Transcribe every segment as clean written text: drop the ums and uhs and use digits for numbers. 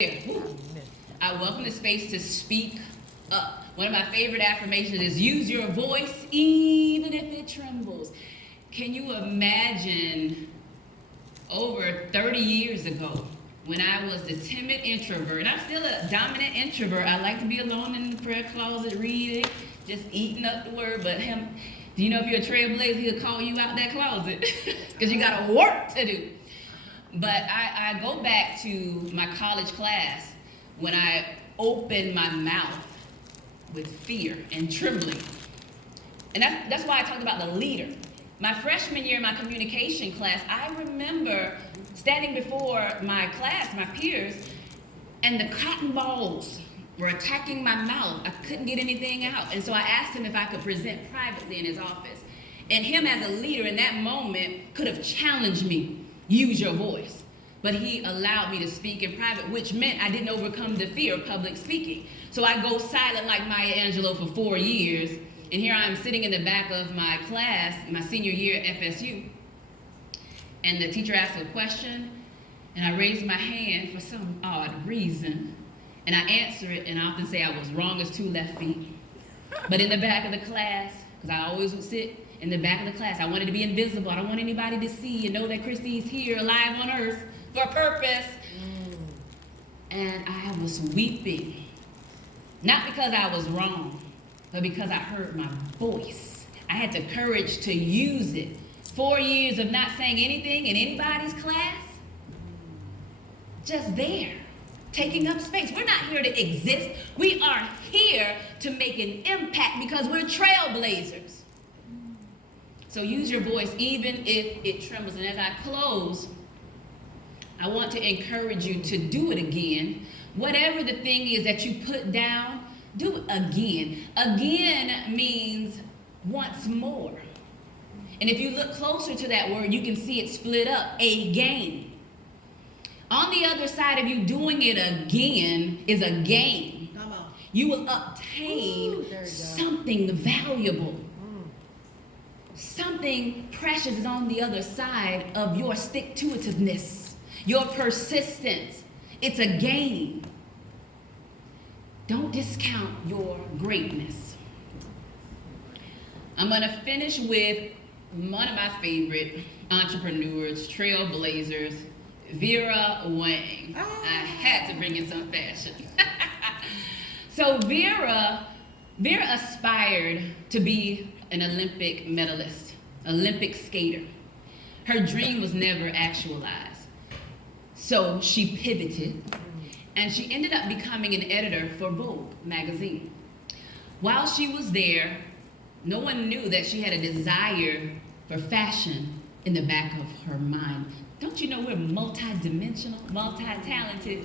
I welcome the space to speak up. One of my favorite affirmations is use your voice even if it trembles. Can you imagine over 30 years ago when I was the timid introvert, and I'm still a dominant introvert. I like to be alone in the prayer closet, reading, just eating up the word, but him, do you know if you're a trailblazer, he'll call you out that closet because you got a work to do. But I go back to my college class when I opened my mouth with fear and trembling. And that's why I talked about the leader. My freshman year in my communication class, I remember standing before my class, my peers, and the cotton balls were attacking my mouth. I couldn't get anything out. And so I asked him if I could present privately in his office. And him as a leader in that moment could have challenged me. Use your voice. But he allowed me to speak in private, which meant I didn't overcome the fear of public speaking. So I go silent like Maya Angelou for 4 years, and here I am sitting in the back of my class, my senior year at FSU, and the teacher asked a question, and I raised my hand for some odd reason, and I answer it, and I often say I was wrong as 2 left feet. But in the back of the class, because I always would sit in the back of the class. I wanted to be invisible. I don't want anybody to see and know that Christy's here alive on earth for a purpose. And I was weeping. Not because I was wrong, but because I heard my voice. I had the courage to use it. 4 years of not saying anything in anybody's class. Just there, taking up space. We're not here to exist. We are here to make an impact because we're trailblazers. So use your voice even if it trembles. And as I close, I want to encourage you to do it again. Whatever the thing is that you put down, do it again. Again means once more. And if you look closer to that word, you can see it split up, again. On the other side of you doing it again is a gain. Come on. You will obtain something valuable. Something precious is on the other side of your stick-to-itiveness, your persistence. It's a gain. Don't discount your greatness. I'm going to finish with one of my favorite entrepreneurs, trailblazers, Vera Wang. I had to bring in some fashion. So Vera aspired to be an Olympic medalist, Olympic skater. Her dream was never actualized. So she pivoted, and she ended up becoming an editor for Vogue magazine. While she was there, no one knew that she had a desire for fashion in the back of her mind. Don't you know we're multi-dimensional, multi-talented?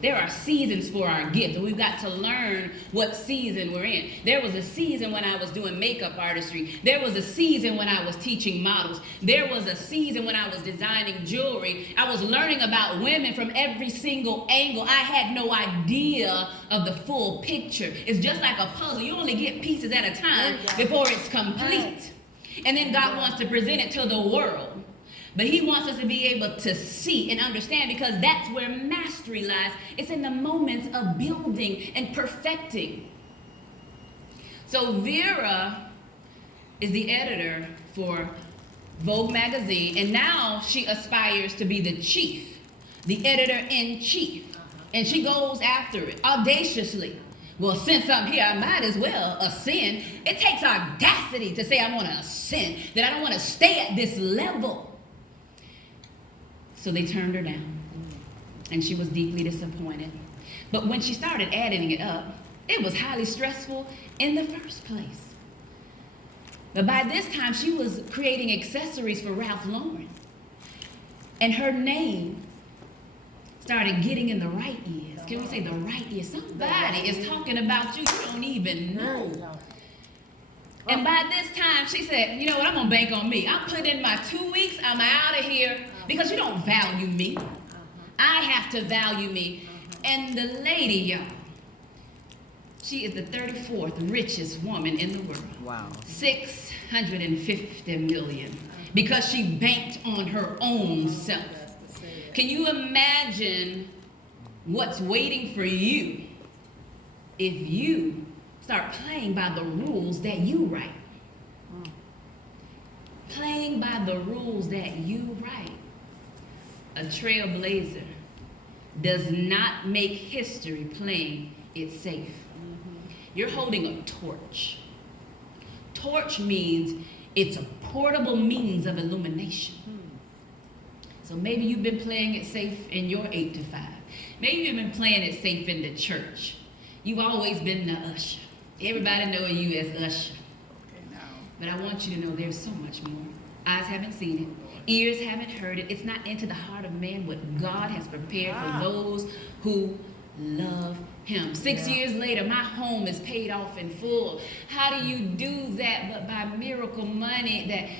There are seasons for our gift, and we've got to learn what season we're in. There was a season when I was doing makeup artistry. There was a season when I was teaching models. There was a season when I was designing jewelry. I was learning about women from every single angle. I had no idea of the full picture. It's just like a puzzle. You only get pieces at a time before it's complete. And then God wants to present it to the world. But he wants us to be able to see and understand, because that's where mastery lies. It's in the moments of building and perfecting. So Vera is the editor for Vogue magazine, and now she aspires to be the chief, the editor-in-chief. And she goes after it audaciously. Well, since I'm here, I might as well ascend. It takes audacity to say I want to ascend, that I don't want to stay at this level. So they turned her down, and she was deeply disappointed. But when she started adding it up, it was highly stressful in the first place. But by this time, she was creating accessories for Ralph Lauren, and her name started getting in the right ears. Can we say the right ears? Somebody is talking about you don't even know. And by this time, she said, you know what, I'm going to bank on me. I'm putting in my 2 weeks, I'm out of here, because you don't value me. I have to value me. And the lady, y'all, she is the 34th richest woman in the world. Wow. 650 million. Because she banked on her own self. Can you imagine what's waiting for you if you start playing by the rules that you write. Playing by the rules that you write. A trailblazer does not make history playing it safe. You're holding a torch. Torch means it's a portable means of illumination. So maybe you've been playing it safe in your 8 to 5. Maybe you've been playing it safe in the church. You've always been the usher. Everybody knows you as usher. But I want you to know there's so much more. Eyes haven't seen it. Ears haven't heard it. It's not into the heart of man what God has prepared for those who love him. 6 years later, my home is paid off in full. How do you do that but by miracle money that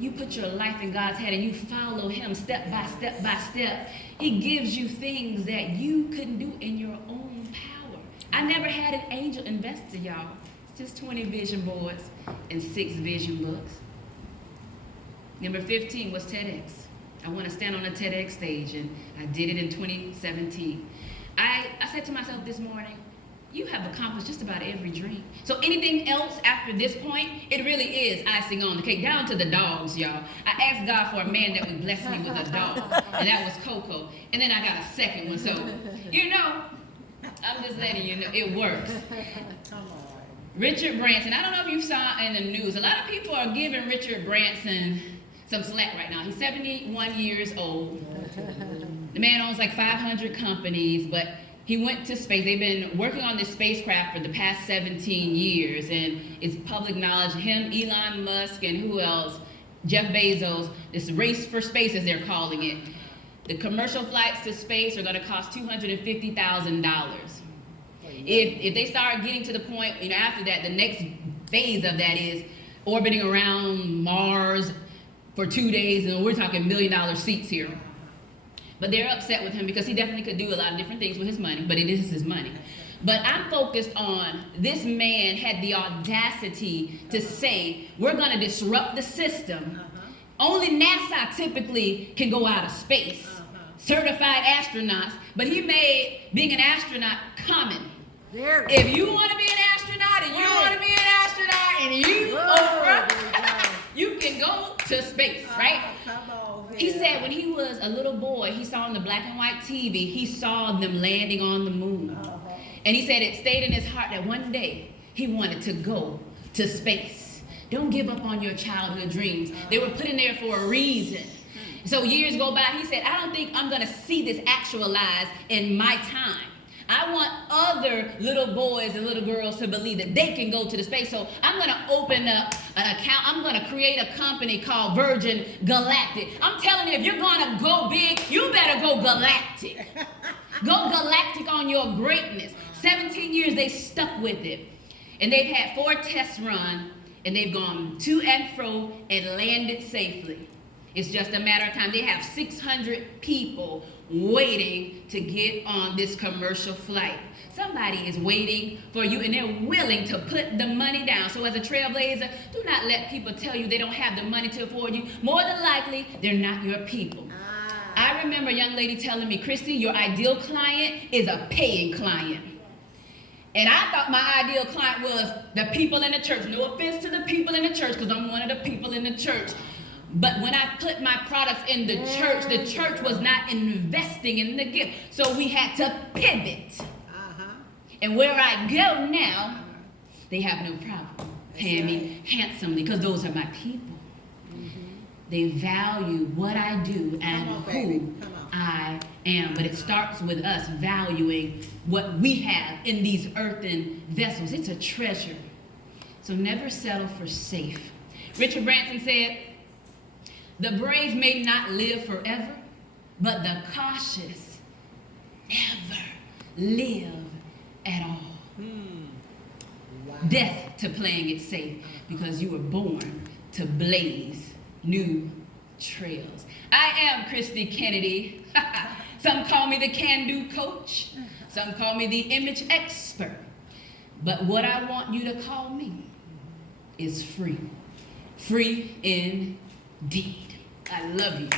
you put your life in God's hand and you follow him step by step by step. He gives you things that you couldn't do in your own power. I never had an angel investor, y'all. It's just 20 vision boards and 6 vision books. Number 15 was TEDx. I want to stand on a TEDx stage, and I did it in 2017. I said to myself this morning, you have accomplished just about every dream. So anything else after this point, it really is icing on the cake, down to the dogs, y'all. I asked God for a man that would bless me with a dog, and that was Coco. And then I got a second one, so, I'm just letting you know, it works. Richard Branson, I don't know if you saw in the news, a lot of people are giving Richard Branson some slack right now. He's 71 years old. The man owns like 500 companies, but he went to space. They've been working on this spacecraft for the past 17 years, and it's public knowledge. Him, Elon Musk, and who else? Jeff Bezos, this race for space, as they're calling it. The commercial flights to space are gonna cost $250,000. If they start getting to the point, after that, the next phase of that is orbiting around Mars for 2 days, and we're talking $1 million seats here. But they're upset with him because he definitely could do a lot of different things with his money, but it is his money. But I'm focused on this man had the audacity to say, we're gonna disrupt the system. Only NASA typically can go out of space. Certified astronauts, but he made being an astronaut common. If you want to be an astronaut and you want to be an astronaut and you can go to space, right? He said when he was a little boy, he saw on the black and white TV, he saw them landing on the moon. And he said it stayed in his heart that one day he wanted to go to space. Don't give up on your childhood dreams. They were put in there for a reason. So years go by, he said, I don't think I'm going to see this actualized in my time. I want other little boys and little girls to believe that they can go to the space. So I'm going to open up an account. I'm going to create a company called Virgin Galactic. I'm telling you, if you're going to go big, you better go galactic. Go galactic on your greatness. 17 years they stuck with it. And they've had 4 tests run, and they've gone to and fro and landed safely. It's just a matter of time. They have 600 people waiting to get on this commercial flight. Somebody is waiting for you, and they're willing to put the money down. So as a trailblazer, do not let people tell you they don't have the money to afford you. More than likely, they're not your people. I remember a young lady telling me, Christy, your ideal client is a paying client. And I thought my ideal client was the people in the church. No offense to the people in the church, because I'm one of the people in the church. But when I put my products in the church was not investing in the gift. So we had to pivot. And where I go now, they have no problem paying me handsomely, because those are my people. They value what I do and who I am. But it starts with us valuing what we have in these earthen vessels. It's a treasure. So never settle for safe. Richard Branson said, the brave may not live forever, but the cautious never live at all. Death to playing it safe, because you were born to blaze new trails. I am Christy Kennedy. Some call me the can-do coach. Some call me the image expert. But what I want you to call me is free. Free indeed. I love you.